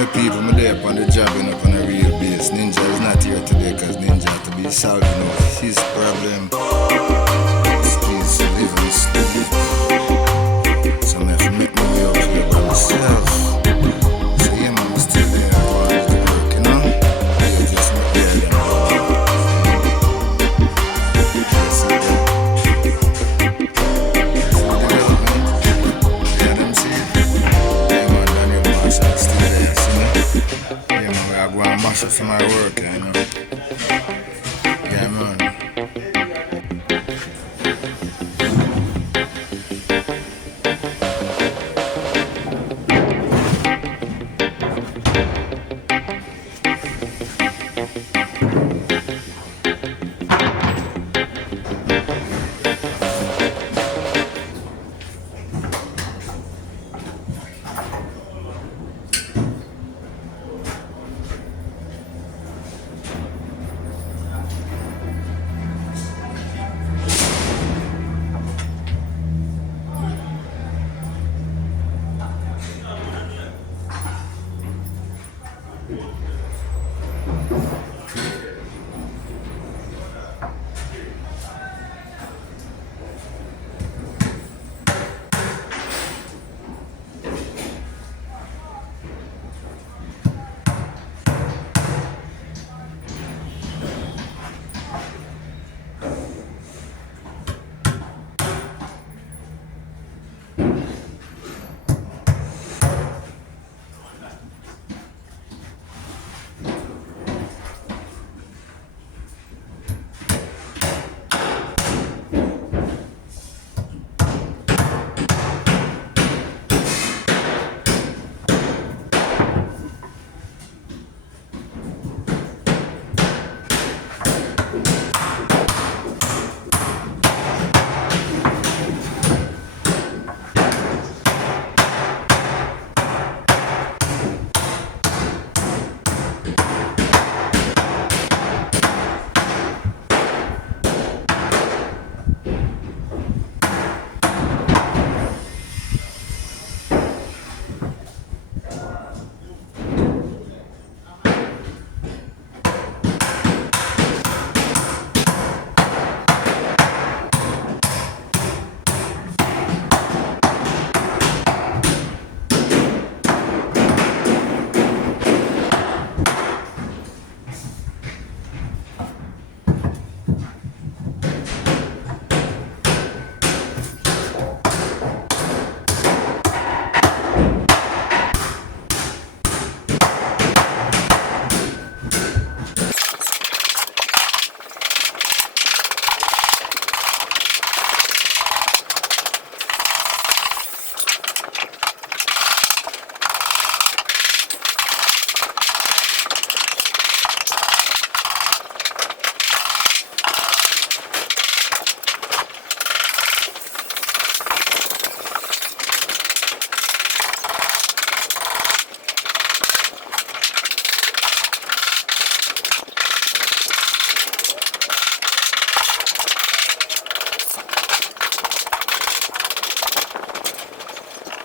People, I'm there up on the job and up on a real base. Ninja is not here today because Ninja had to be solving his problem. He's living stupid. So I have to make my way up here by myself. So yeah, man, I'm still there. I go on to work, you know? Yeah, just not there again. See yeah, them see yeah, man, Daniel Marshall still there, see me? Yeah, man, I go and mash up for my work, you know? Yeah, man.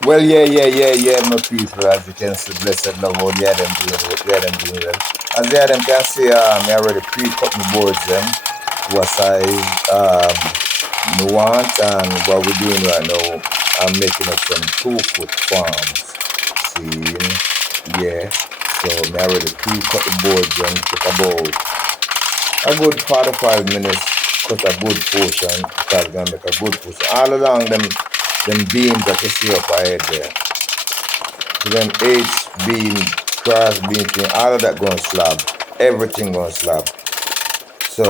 Well, yeah, my people, as you can see, blessed love, all yeah, them doing well. As yeah, them can see, I already pre-cut my boards, them, to a size, me want, and what we're doing right now, I'm making up some 2-foot farms, see, yeah, so me already pre-cut the boards, them, took about a good 45 minutes, cut a good portion, because gonna make a good portion, all along them beams that you see up ahead there. So them H beam, cross beam thing, all of that going slab. Everything going slab. So,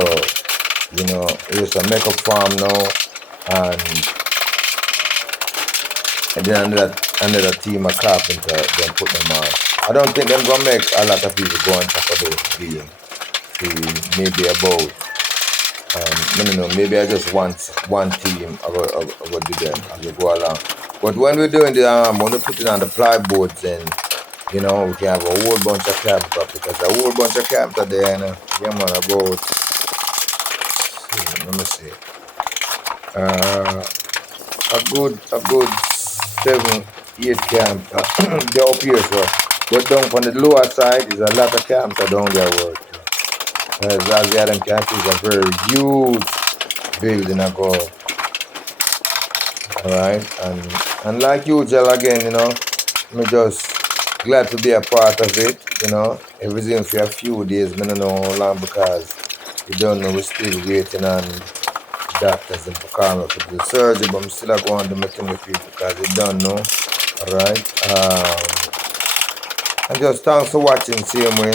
you know, it's a makeup farm now, and then another team of carpenter then put them on. I don't think them gonna make a lot of people go on top of those beams. Maybe about no, maybe I just want one team I will do them as we go along. But when we're doing the when we put it on the plyboards, then you know we can have a whole bunch of carpenter, because a whole bunch of carpenter there, you know, yeah man, about let me see, a good 7-8 camper. They're up here, so But down on the lower side is a lot of camps that don't get work. As the other can see, it's a very huge building I go. Alright, and like usual again, me just glad to be a part of it, everything for a few days, I don't know how long because you don't know, we're still waiting on doctors and call me for the surgery, but I'm still going to do my thing with it because you don't know. Alright. And just thanks for watching same way,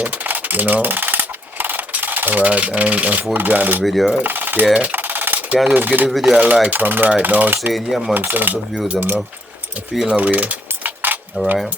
Alright, I'm full down the video. Yeah. Can I just give the video a like from right now saying yeah man, send out the views, I'm not feeling away. Alright.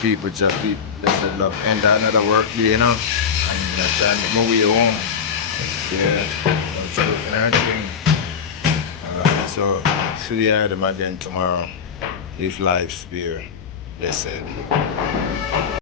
people, just people. Blessed love. And another work day, you know. And I'm trying to make my way home. Yeah. I'm still looking at things. Alright, so see them again tomorrow. If life spare. Blessed.